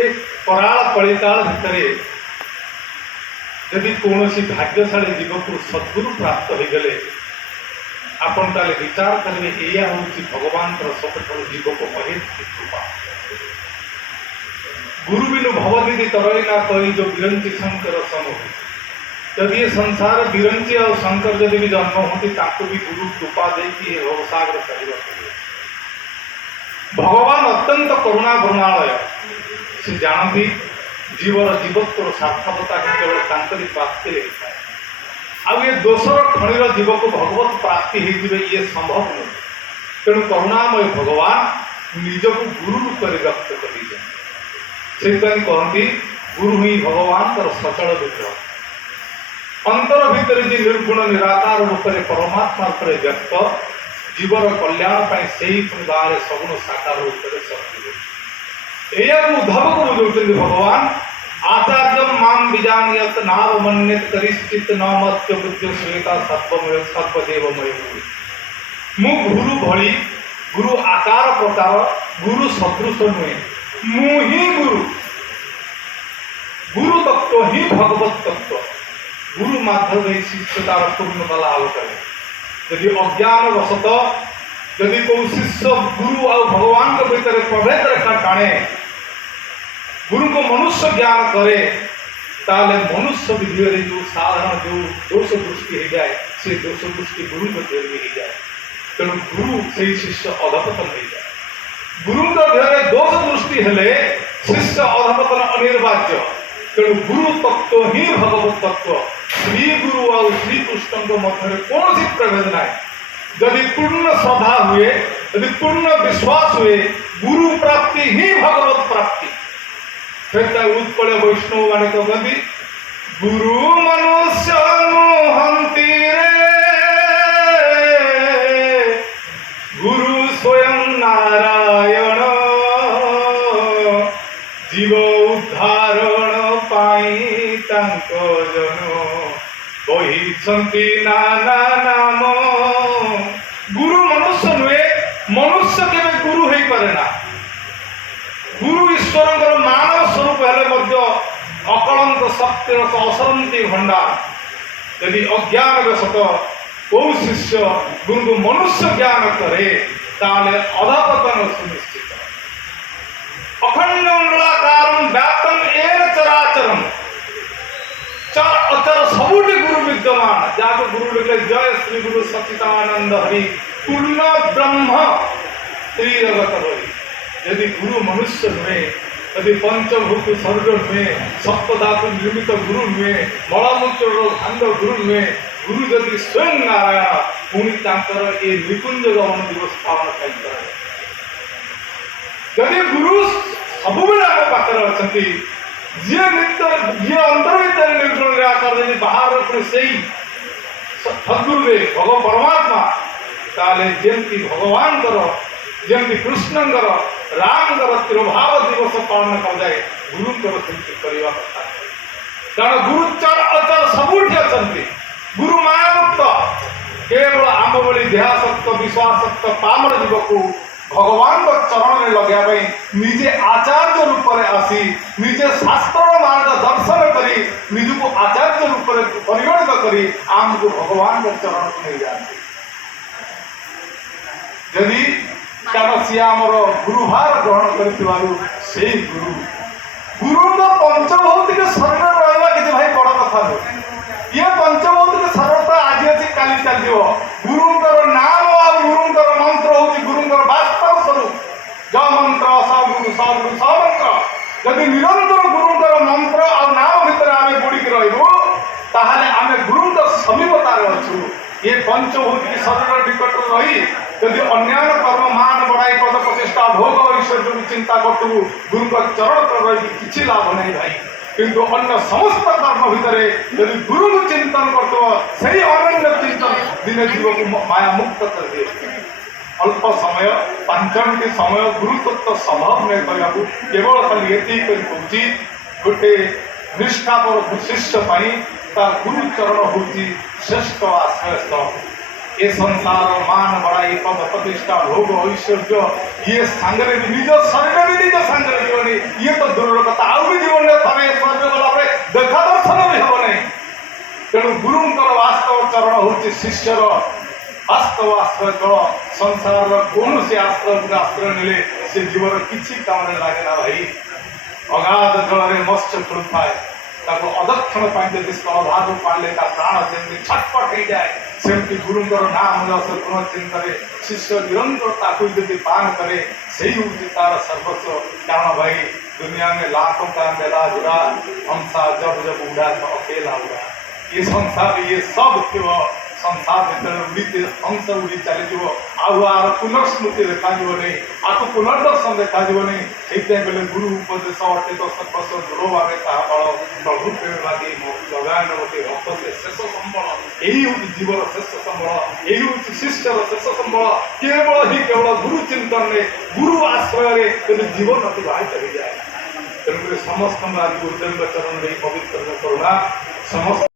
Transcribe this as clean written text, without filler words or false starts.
ए कराल कलिकाल भितर यदि कौन भाग्यशाली जीव को सद्गुरु प्राप्त हो गले आपन ताले विचार करेंगे या हूँ भगवान सब जीव को अहेतुक कृपा। गुरु बिनु भवदीदी तरई ना कही जो विरंची शंकर समूह जदि ये संसार विरंची और शंकर जदि भी जन्म होती भी गुरु कृपा देकी भवसागर कर भगवान अत्यंत करुणा करुणालय से जानती जीवर जीवत्व सार्थकता केवल तांकरी प्राप्ति होता है। आउ ये दोषर खणीर जीव को भगवत प्राप्ति होते ये संभव नहीं तेणु करुणामय भगवान निज को गुरु रूप में व्यक्त कर कहती गुरु ही भगवान सचल विग्रह अंतर भितर जी निर्गुण निराकार रूप में परमात्मा रूप व्यक्त जीवर कल्याण से गाँव सगुण साकार रूप में शक्ति या उद्धव को बुझाते भगवान आचार्य माम बीजानियत नाव मन्यत करिश्चित न मत्य बुद्ध श्वेता सत्वमय सर्वदेवमय मु गुरु भली गुरु आकार प्रकार गुरु सदृश नुहे मु ही गुरु गुरु तत्व ही भगवत तत्व गुरु माध्यम शिष्य तार पूर्णता लाभ करे यदि अज्ञान वशत यदि कोई शिष्य गुरु और भगवान के भीतर प्रभेद रेखा टाणे गुरु को मनुष्य ज्ञान करे ताले मनुष्य विधि जो साधारण जो दोष दृष्टि हो जाए से दोष दृष्टि गुरु को देह हो जाए तेणु गुरु से शिष्य अधपतन हो जाए गुरु का देह दोष दृष्टि हेले शिष्य अधपतन अनिर्वाच्य तेणु गुरु तत्व ही भगवत तत्व श्री गुरु और श्री कृष्ण मध्य कौन सी प्रभेद ना यदि पूर्ण श्रद्धा हुए यदि पूर्ण विश्वास हुए गुरु प्राप्ति ही भगवत प्राप्ति उत्कल वैष्णव मान कहते गुरु मनुष्य मोहंती गुरु स्वयं नारायण जीव उद्धारण पाई जन कही नाना नाम गुरु मनुष्य नुहे मनुष्य के गुरु हो पारे ना गुरु ईश्वर मानव स्वरूप हेले अकलंक सत्य असरंती भंडार यदि अज्ञान वशत कौ शिष्य गुरु को मनुष्य ज्ञान करे ताले अधपतन सुनिश्चित अखंड मंडलाकार व्याप्तम एन चराचरम चर अचर सबुटी गुरु विद्यमान जाको गुरु लिखे जय श्री गुरु सच्चिदानंद हरि पूर्ण ब्रह्म त्रिजगत हरि यदि गुरु मनुष्य नुहे यदि पंचभूत शरीर नुहे सप्तधातु निर्मित गुरु नुहे मलमूत्र भांग गुरु नुहे गुरु यदि स्वयं नारायण पुणी ये निकुंज गमन दिवस पालन कर यदि गुरु सब आम पाखे अच्छा जी जी अंतर भर निर्गुण निराकार यदि बाहर से सद्गुरुदेव भगव परमात्मा ताले जमी भगवान जमी कृष्णंकर रामकर तिरुभाव दिवस पालन कर जाए गुरु करने कथा कारण गुरु चर अचर सबुठी अच्छा गुरु मायामुक्त केवल आम भली देहासक्त विश्वासक्त पामर जीव को भगवान चरण में लगे निजे आचार्य रूप में आसी निजे शास्त्र मार्ग दर्शन करी निज को आचार्य रूप में परिगणित करी आमको भगवान के चरण को नहीं जाते यदि कारण सी आमर गुरुभार ग्रहण कर गुरु गुरु पंचभौतिक शरीर रहा कि भाई बड़ कथा नुह ये पंचभौतिक शरीर तो आज अच्छी काली चलो गुरुंर नाम और गुरुंर मंत्र हूँ गुरुंर वास्तव स्वरूप ज मंत्र सगुरु सगुरु समंत्र यदि निरंतर गुरुंर मंत्र और नाम भितर आम बुड़िक रहा गुरुंर समीपतार अच्छु ये पंचभौतिक शरीर निकट रही यदि अन्य कर्म मान बढ़ाई पद प्रतिष्ठा भोग ऐश्वर्य को चिंता करू गुरु का चरण पर रही किसी लाभ नहीं भाई किंतु अन्य समस्त कर्म भितर यदि गुरु को चिंतन कर अनन्य चिंतन दिने जीव को माया मुक्त कर दिए अल्प समय 5 मिनट समय गुरु तत्व संभव नहीं करने केवल खाली ये गोटे निष्ठापर शिष्य गुरु चरण हूँ श्रेष्ठ आश्रय ये संसार मान बड़ाई पद प्रतिष्ठा भोग ऐश्वर्य ये सांगरे निज शरीर भी निज सांगरे जीवनी ये तो दूर कथा ହେଉଛି ଶିଷ୍ୟର ବାସ୍ତବ ଆଶ୍ରୟ ସ୍ଥଳ। ସଂସାରର କୌଣସି ଆଶ୍ରୟ ନେଲେ ସେ ଜୀବନ କିଛି କାମରେ ଲାଗେ ନା ଭାଇ। ଅଗାଧ ଜଳରେ ମତ୍ସ୍ୟ ଖେଳୁଥାଏ, ତାକୁ ଅଦକ୍ଷିଣ ପାଇଁ ଯଦି ସ୍ଥଳଭାଗକୁ ପାଇଲେ ତା ପ୍ରାଣ ଯେମିତି ଛଟପଟ ହେଇଯାଏ, ସେମିତି ଗୁରୁଙ୍କର ନାମ ଯଶ ଗୁଣ ଚିନ୍ତାରେ ଶିଷ୍ୟ ନିରନ୍ତର ତାକୁ ଯଦି ପାନ କରେ, ସେଇ ହେଉଛି ତାର ସର୍ବସ୍ୱ। କାରଣ ଭାଇ दुनिया में लाखों का मेला जुड़ा, हमसा जब जब उड़ा तो अकेला उड़ा। ये संसार ये सब थिव संसार भीतर उड़ीते हंस उड़ी चलीज आर पुनर्स्मृति देखा नहीं, आपको पुनर्दर्शन देखा नहीं। ये बोले गुरु उपदेश अटे तो सर्वस्व दृढ़ भाव ताफल प्रभु प्रेम लगे लगान गोटे रथ से शेष संबल। यही हूँ जीवन शेष संबल, यही हूँ शिष्यर शेष संबल। केवल ही केवल गुरु चिंतन में गुरु आश्रय जीवन अतिबाहित हो जाए। तेणुक समस्त आज गुरुदेव चरण में पवित्र करुणा समस्त